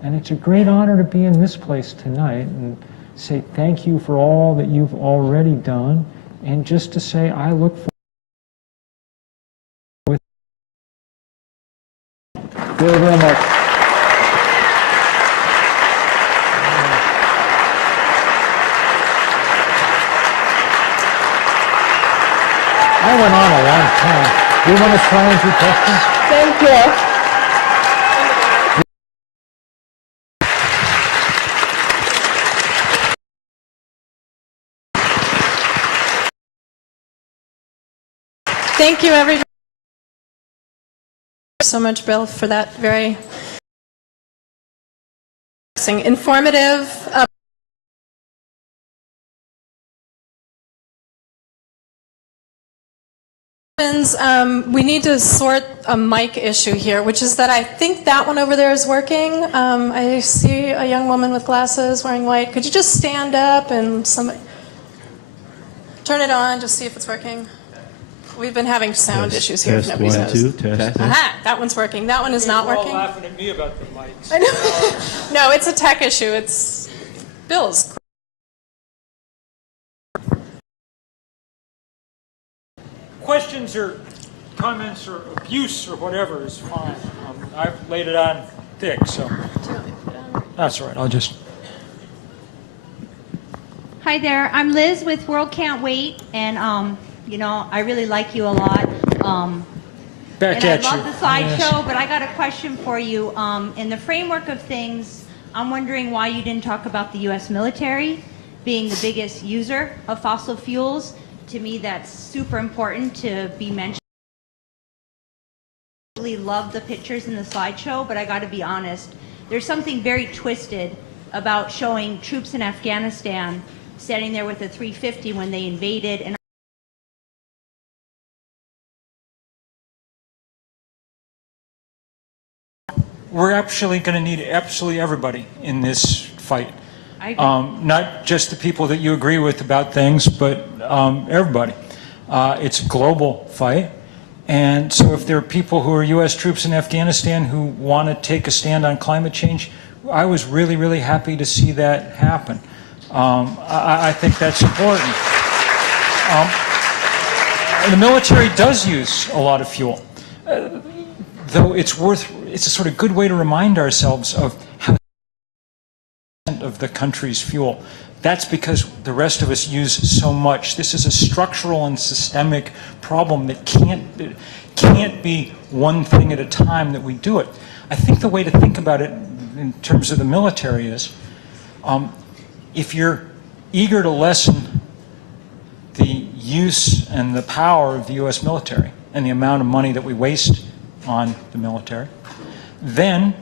And it's a great honor to be in this place tonight and say thank you for all that you've already done, and just to say I look forward very, very much. I went on a long time. Do you want to try and do questions? Thank you. Thank you, everybody, so much, Bill, for that very informative. We need to sort a mic issue here, which is that I think that one over there is working. I see a young woman with glasses wearing white. Could you just stand up and somebody turn it on, just see if it's working? We've been having sound issues here. Test, Nobody one, knows. two, test. Aha, that one's working. That one is not You're all working. laughing at me about the mics. I know. No, it's a tech issue. It's Bill's. Questions or comments or abuse or whatever is fine. I've laid it on thick, so that's all right. I'll just. Hi there, I'm Liz with World Can't Wait, and you know, I really like you a lot. Back And at I you. love the slideshow, but I got a question for you. In the framework of things, I'm wondering why you didn't talk about the U.S. military being the biggest user of fossil fuels. To me, that's super important to be mentioned. I really love the pictures in the slideshow, but I got to be honest, there's something very twisted about showing troops in Afghanistan standing there with a 350 when they invaded. And We're actually going to need absolutely everybody in this fight. I agree. Not just the people that you agree with about things, but everybody. It's a global fight. And so if there are people who are U.S. troops in Afghanistan who want to take a stand on climate change, I was really, really happy to see that happen. I think that's important. The military does use a lot of fuel, though it's a sort of good way to remind ourselves of how of of the country's fuel. That's because the rest of us use so much. This is a structural and systemic problem that can't be one thing at a time that we do it. I think the way to think about it in terms of the military is, if you're eager to lessen the use and the power of the U.S. military and the amount of money that we waste on the military, then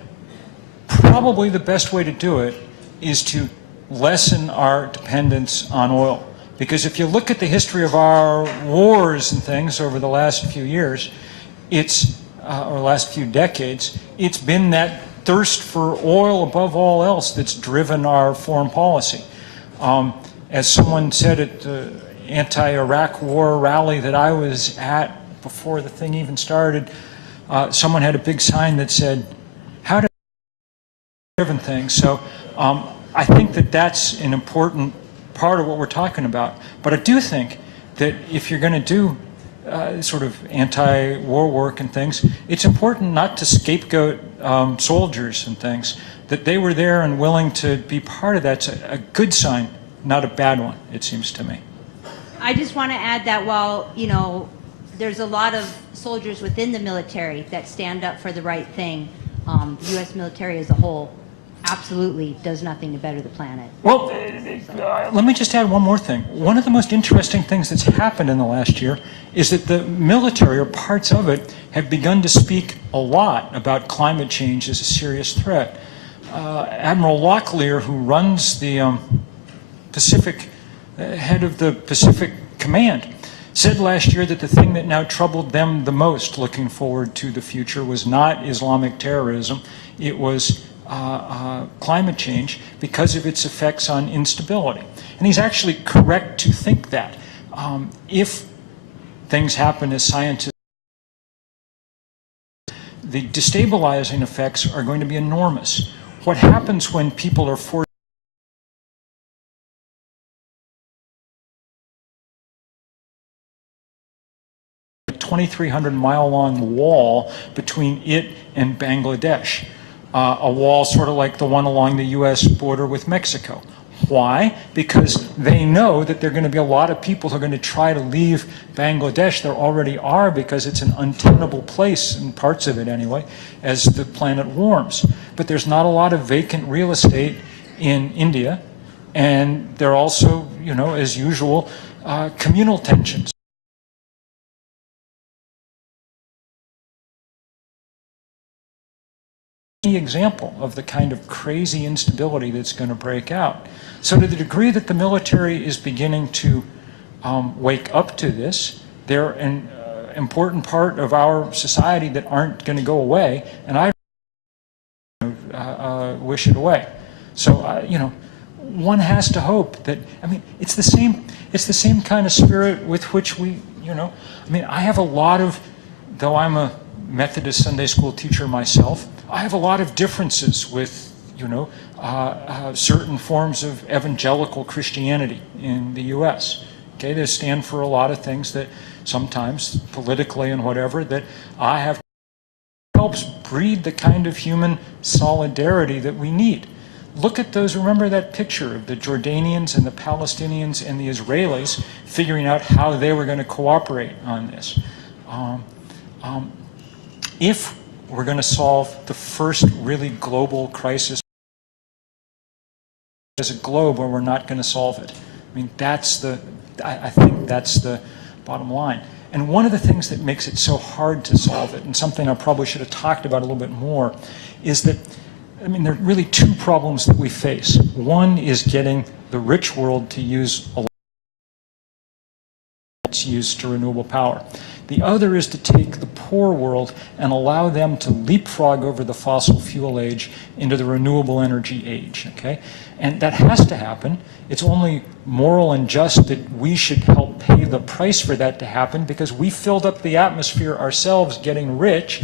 probably the best way to do it is to lessen our dependence on oil. Because if you look at the history of our wars and things over the last few years, or last few decades, it's been that thirst for oil above all else that's driven our foreign policy. As someone said at the anti-Iraq war rally that I was at before the thing even started, someone had a big sign that said, "How to driven things." So I think that that's an important part of what we're talking about. But I do think that if you're going to do sort of anti-war work and things, it's important not to scapegoat soldiers and things, that they were there and willing to be part of that's a good sign, not a bad one, it seems to me. I just want to add that while, you know, there's a lot of soldiers within the military that stand up for the right thing, the U.S. military as a whole absolutely does nothing to better the planet. Well, let me just add one more thing. One of the most interesting things that's happened in the last year is that the military, or parts of it, have begun to speak a lot about climate change as a serious threat. Admiral Locklear, who runs the head of the Pacific Command, said last year that the thing that now troubled them the most looking forward to the future was not Islamic terrorism, it was climate change because of its effects on instability. And he's actually correct to think that. If things happen as scientists, the destabilizing effects are going to be enormous. What happens when people are forced 2,300-mile-long wall between it and Bangladesh, a wall sort of like the one along the U.S. border with Mexico. Why? Because they know that there are going to be a lot of people who are going to try to leave Bangladesh. There already are, because it's an untenable place, in parts of it anyway, as the planet warms. But there's not a lot of vacant real estate in India, and there are also, you know, as usual, communal tensions. Example of the kind of crazy instability that's going to break out. So to the degree that the military is beginning to wake up to this, they're an important part of our society that aren't going to go away, and I wish it away. So you know, one has to hope that, I mean, it's the same kind of spirit with which we, you know, I mean, I have a lot of, though I'm a Methodist Sunday school teacher myself, I have a lot of differences with, you know, certain forms of evangelical Christianity in the U.S. Okay, they stand for a lot of things that sometimes politically and whatever that I have helps breed the kind of human solidarity that we need. Look at those, remember that picture of the Jordanians and the Palestinians and the Israelis figuring out how they were going to cooperate on this. If we're going to solve the first really global crisis as a globe, or we're not going to solve it. I mean, I think that's the bottom line. And one of the things that makes it so hard to solve it, and something I probably should have talked about a little bit more, is that, I mean, there are really two problems that we face. One is getting the rich world to use a lot of its use to renewable power. The other is to take the poor world and allow them to leapfrog over the fossil fuel age into the renewable energy age, okay? And that has to happen. It's only moral and just that we should help pay the price for that to happen, because we filled up the atmosphere ourselves getting rich.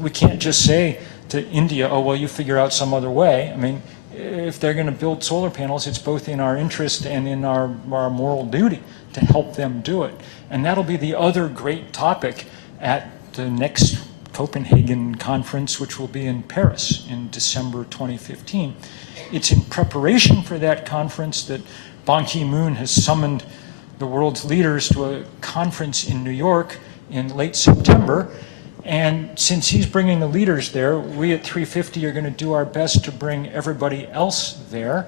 We can't just say to India, oh, well, you figure out some other way. I mean, if they're going to build solar panels, it's both in our interest and in our moral duty to help them do it. And that'll be the other great topic at the next Copenhagen conference, which will be in Paris in December 2015, it's in preparation for that conference that Ban Ki-moon has summoned the world's leaders to a conference in New York in late September. And since he's bringing the leaders there, we at 350 are going to do our best to bring everybody else there.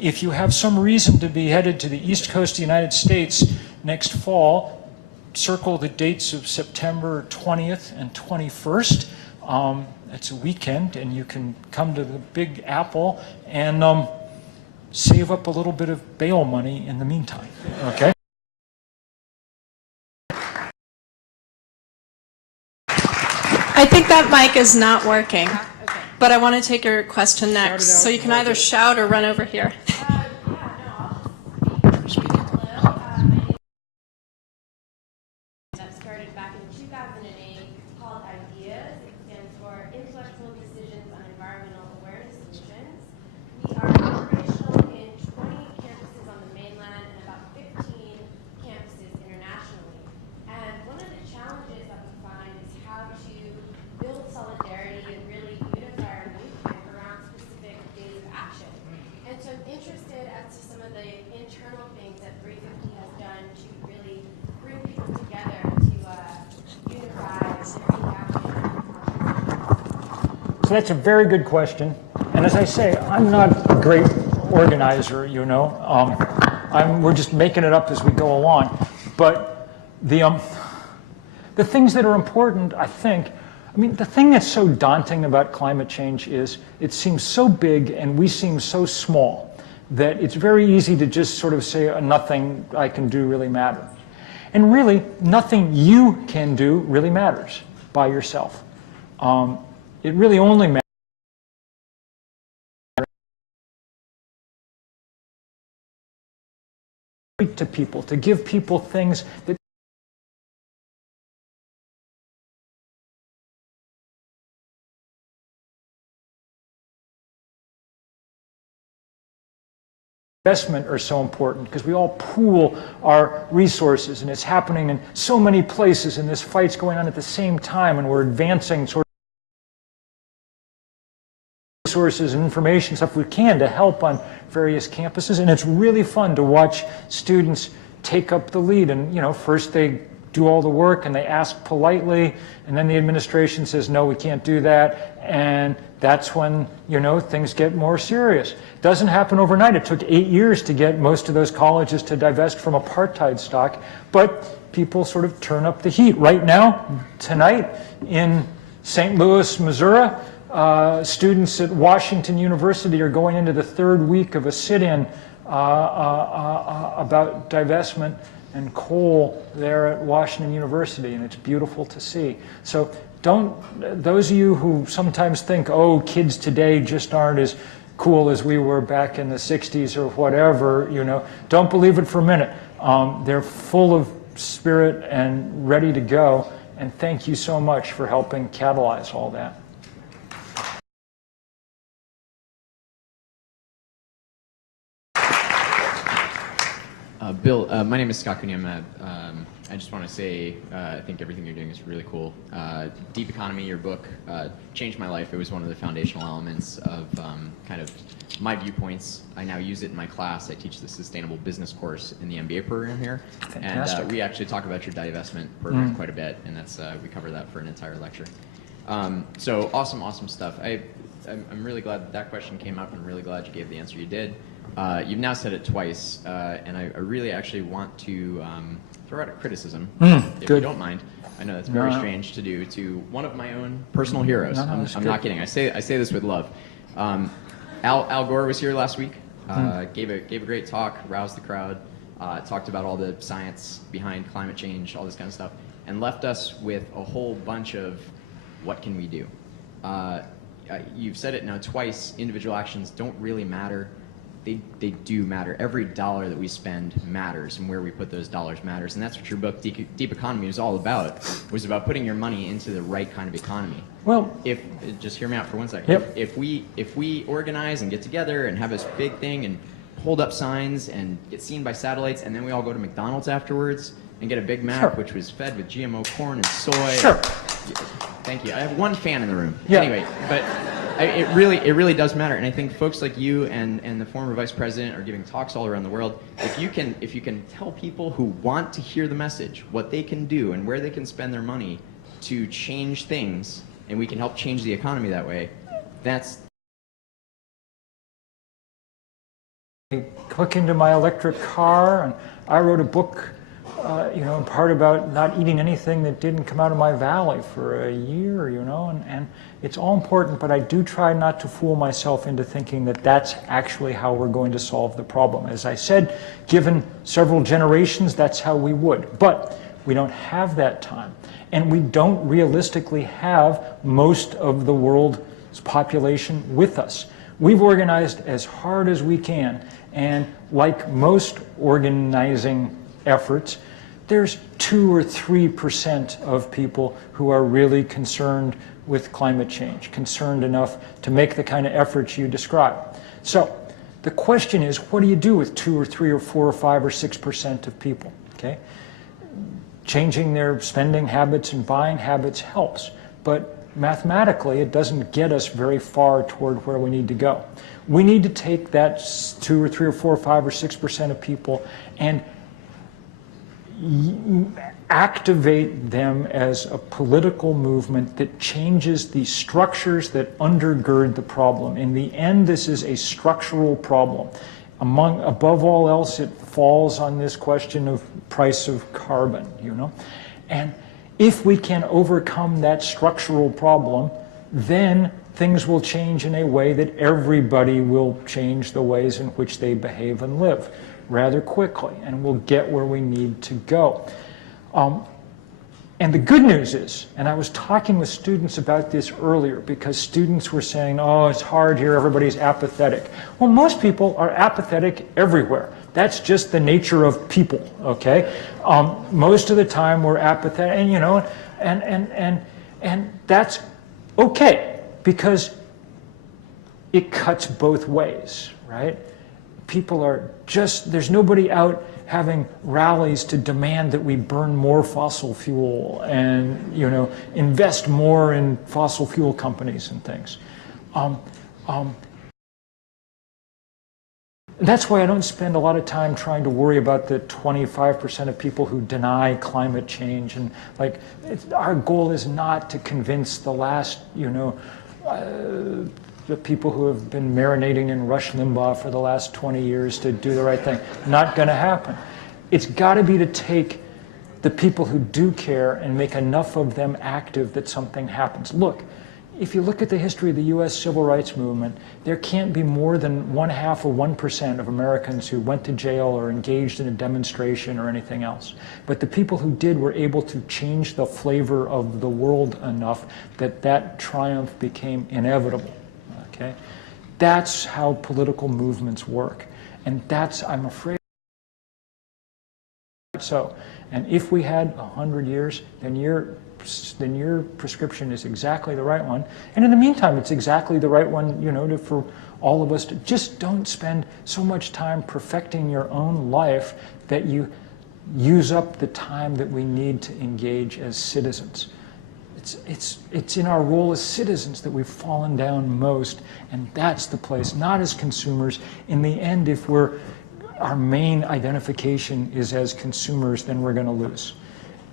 If you have some reason to be headed to the East Coast of the United States next fall, circle the dates of September 20th and 21st. It's a weekend, and you can come to the Big Apple and save up a little bit of bail money in the meantime, okay? I think that mic is not working, but I want to take your question next. So you can either shout or run over here. That started back in 2008 called IDEAS. It stands for Intellectual Decisions on Environmental Awareness Solutions. We are operational in 20 campuses on the mainland and about 15 campuses internationally. And one of the challenges that we find is how to build solidarity and really unify our movement around specific days of action. And so I'm interested as to some of the internal things that 350 has done to really bring people together to unify and take action. So that's a very good question. And as I say, I'm not a great organizer, you know. We're just making it up as we go along. But the things that are important, I think, I mean, the thing that's so daunting about climate change is it seems so big and we seem so small that it's very easy to just sort of say nothing I can do really matters. And really, nothing you can do really matters by yourself. It really only matters to people, to give people things that investment are so important because we all pool our resources, and it's happening in so many places, and this fight's going on at the same time, and we're advancing sort of resources and information stuff we can to help on various campuses. And it's really fun to watch students take up the lead. And you know, first they do all the work and they ask politely, and then the administration says, no, we can't do that. And that's when, you know, things get more serious. It doesn't happen overnight. It took 8 years to get most of those colleges to divest from apartheid stock, but people sort of turn up the heat. Right now, tonight, in St. Louis, Missouri, students at Washington University are going into the third week of a sit-in about divestment and coal there at Washington University, and it's beautiful to see. So those of you who sometimes think, oh, kids today just aren't as cool as we were back in the 60s or whatever, you know, don't believe it for a minute. They're full of spirit and ready to go, and thank you so much for helping catalyze all that. Bill, my name is Scott Kunyama. I just want to say I think everything you're doing is really cool. Deep Economy, your book, changed my life. It was one of the foundational elements of kind of my viewpoints. I now use it in my class. I teach the Sustainable Business course in the MBA program here. Fantastic. And we actually talk about your divestment program quite a bit, and that's we cover that for an entire lecture. So awesome stuff. I'm really glad that question came up. I'm really glad you gave the answer you did. You've now said it twice, and I really actually want to throw out a criticism, if you don't mind. I know that's very strange to do to one of my own personal heroes. I'm not kidding. I say this with love. Al Gore was here last week, gave a great talk, roused the crowd, talked about all the science behind climate change, all this kind of stuff, and left us with a whole bunch of what can we do. You've said it now twice, individual actions don't really matter. They do matter. Every dollar that we spend matters, and where we put those dollars matters. And that's what your book, Deep Economy, was all about, was about putting your money into the right kind of economy. Well, just hear me out for 1 second. Yep. If we organize and get together and have this big thing and hold up signs and get seen by satellites, and then we all go to McDonald's afterwards and get a Big Mac, which was fed with GMO corn and soy. Sure. Thank you. I have one fan in the room. Yeah. Anyway, but it really does matter, and I think folks like you and the former vice president are giving talks all around the world. If you can tell people who want to hear the message what they can do and where they can spend their money to change things, and we can help change the economy that way, that's. I click into my electric car, and I wrote a book, in part about not eating anything that didn't come out of my valley for a year, and it's all important, but I do try not to fool myself into thinking that that's actually how we're going to solve the problem. As I said, given several generations, that's how we would, but we don't have that time, and we don't realistically have most of the world's population with us. We've organized as hard as we can, and like most organizing efforts, there's 2 or 3% of people who are really concerned with climate change, concerned enough to make the kind of efforts you describe. So the question is, what do you do with 2 or 3 or 4 or 5 or 6% of people? Okay? Changing their spending habits and buying habits helps, but mathematically, it doesn't get us very far toward where we need to go. We need to take that 2 or 3 or 4 or 5 or 6% of people and activate them as a political movement that changes the structures that undergird the problem. In the end, this is a structural problem. Above all else, it falls on this question of price of carbon, And if we can overcome that structural problem, then things will change in a way that everybody will change the ways in which they behave and live rather quickly, and we'll get where we need to go. And the good news is, and I was talking with students about this earlier, because students were saying, oh, it's hard here, everybody's apathetic. Well, most people are apathetic everywhere. That's just the nature of people, okay? Most of the time we're apathetic, and and that's okay, because it cuts both ways, right? People are just, there's nobody out having rallies to demand that we burn more fossil fuel and, invest more in fossil fuel companies and things. That's why I don't spend a lot of time trying to worry about the 25% of people who deny climate change. And our goal is not to convince the last, the people who have been marinating in Rush Limbaugh for the last 20 years to do the right thing. Not going to happen. It's got to be to take the people who do care and make enough of them active that something happens. Look, if you look at the history of the U.S. civil rights movement, there can't be more than 0.5% or 1% of Americans who went to jail or engaged in a demonstration or anything else. But the people who did were able to change the flavor of the world enough that that triumph became inevitable. Okay? That's how political movements work. And that's, I'm afraid, so. And if we had 100 years, then your prescription is exactly the right one. And in the meantime, it's exactly the right one, for all of us to just don't spend so much time perfecting your own life that you use up the time that we need to engage as citizens. It's in our role as citizens that we've fallen down most, and that's the place, not as consumers. In the end, if our main identification is as consumers, then we're going to lose.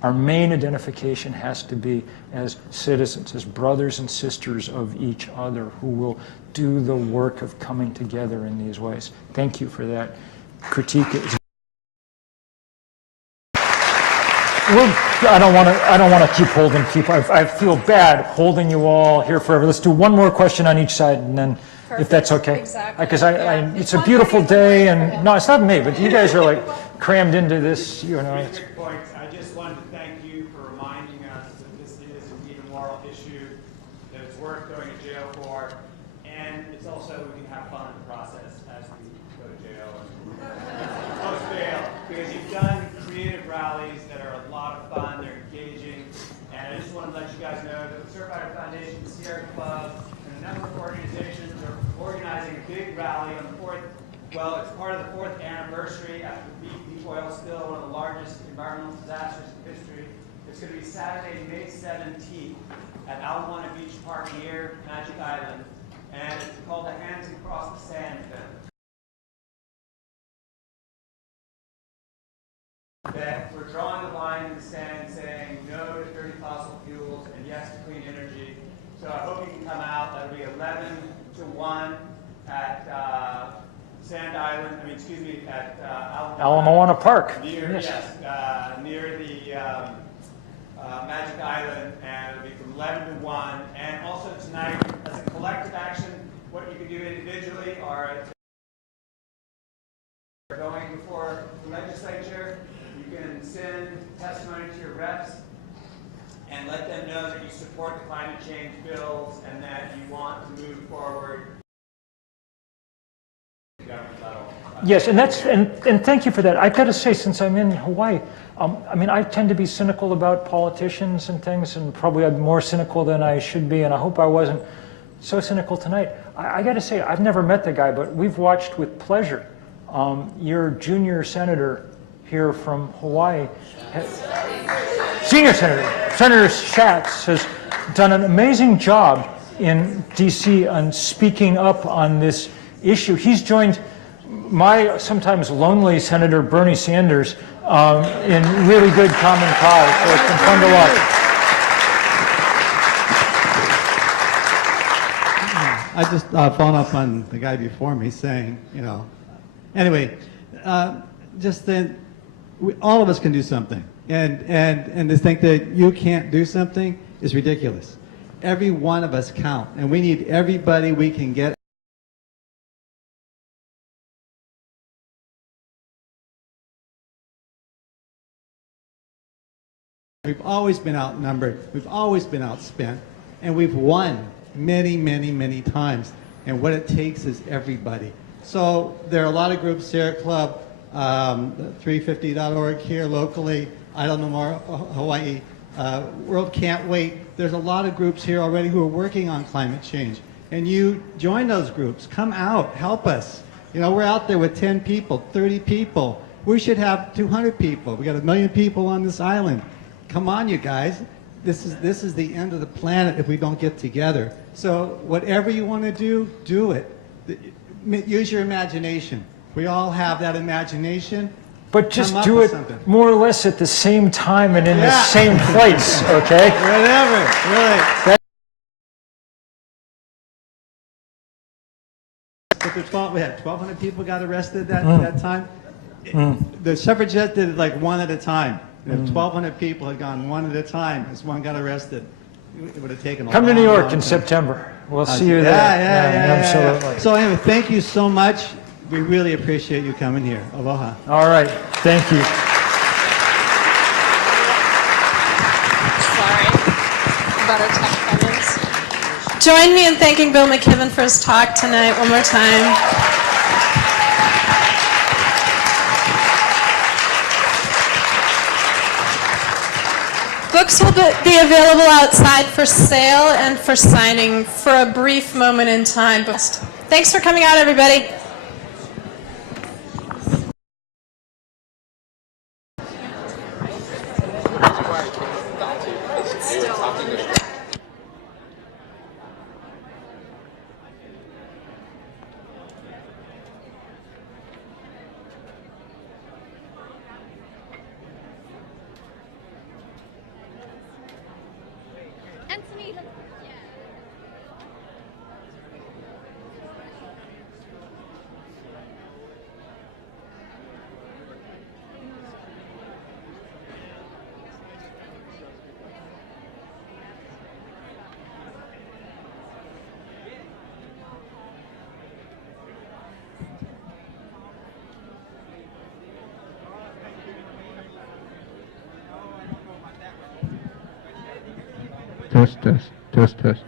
Our main identification has to be as citizens, as brothers and sisters of each other who will do the work of coming together in these ways. Thank you for that critique. I don't want to keep holding people. I feel bad holding you all here forever. Let's do one more question on each side, and then, if that's okay. Exactly. Because it's a beautiful day, and no, it's not me, but you guys are crammed into this. Three quick points. I just wanted to thank you for reminding us that this is indeed a moral issue, that it's worth going to jail for, and it's also we can have fun in the process as we go to jail and post bail, because you've done creative rallies that are a lot of fun, they're engaging, and I just want to let you guys know that the Surfrider Foundation, the Sierra Club, and a number of organizations are organizing a big rally on the 4th. Well, it's part of the 4th anniversary after the deep oil spill, one of the largest environmental disasters in history. It's going to be Saturday, May 17th at Ala Moana Beach Park near Magic Island. and it's called the Hands Across the Sand Fence. That we're drawing a line in the sand saying no to dirty fossil fuels and yes to clean energy. So I hope you can come out. That'll be 11 to 1 at Sand Island, at Ala Moana Park. Near, Yes. near the Magic Island, and it'll be from 11 to 1. And also tonight, as a collective action, what you can do individually are going before the legislature. You can send testimony to your reps and let them know that you support the climate change bills and that you want to move forward. Yes, and thank you for that. I've got to say, since I'm in Hawaii, I mean, I tend to be cynical about politicians and things, and probably I'm more cynical than I should be, and I hope I wasn't so cynical tonight. I got to say, I've never met the guy, but we've watched with pleasure. Your junior senator here from Hawaii, senior senator, Senator Schatz, has done an amazing job in D.C. on speaking up on this issue. He's joined my sometimes lonely Senator Bernie Sanders in really good common cause. So it's been fun to watch. I just following up on the guy before me saying, anyway, just then, all of us can do something, and to think that you can't do something is ridiculous. Every one of us count, and we need everybody we can get. We've always been outnumbered, we've always been outspent, and we've won many, many, many times. And what it takes is everybody. So there are a lot of groups here, Club 350.org here locally, I Don't Know More Hawaii, World Can't Wait. There's a lot of groups here already who are working on climate change. And you join those groups, come out, help us. We're out there with 10 people, 30 people. We should have 200 people. We got 1 million people on this island. Come on, you guys. This is the end of the planet if we don't get together. So whatever you want to do, do it. Use your imagination. We all have that imagination. But just do it more or less at the same time and in the same place, okay? Whatever, really. But we had 1,200 people got arrested that time. The suffragettes did it like one at a time. If 1,200 people had gone one at a time as one got arrested, it would have taken a Come to New York in time. September. We'll see you there. Absolutely. So anyway, thank you so much. We really appreciate you coming here. Aloha. All right. Thank you. Sorry about our tech problems. Join me in thanking Bill McKibben for his talk tonight one more time. Books will be available outside for sale and for signing for a brief moment in time. Thanks for coming out, everybody. Test.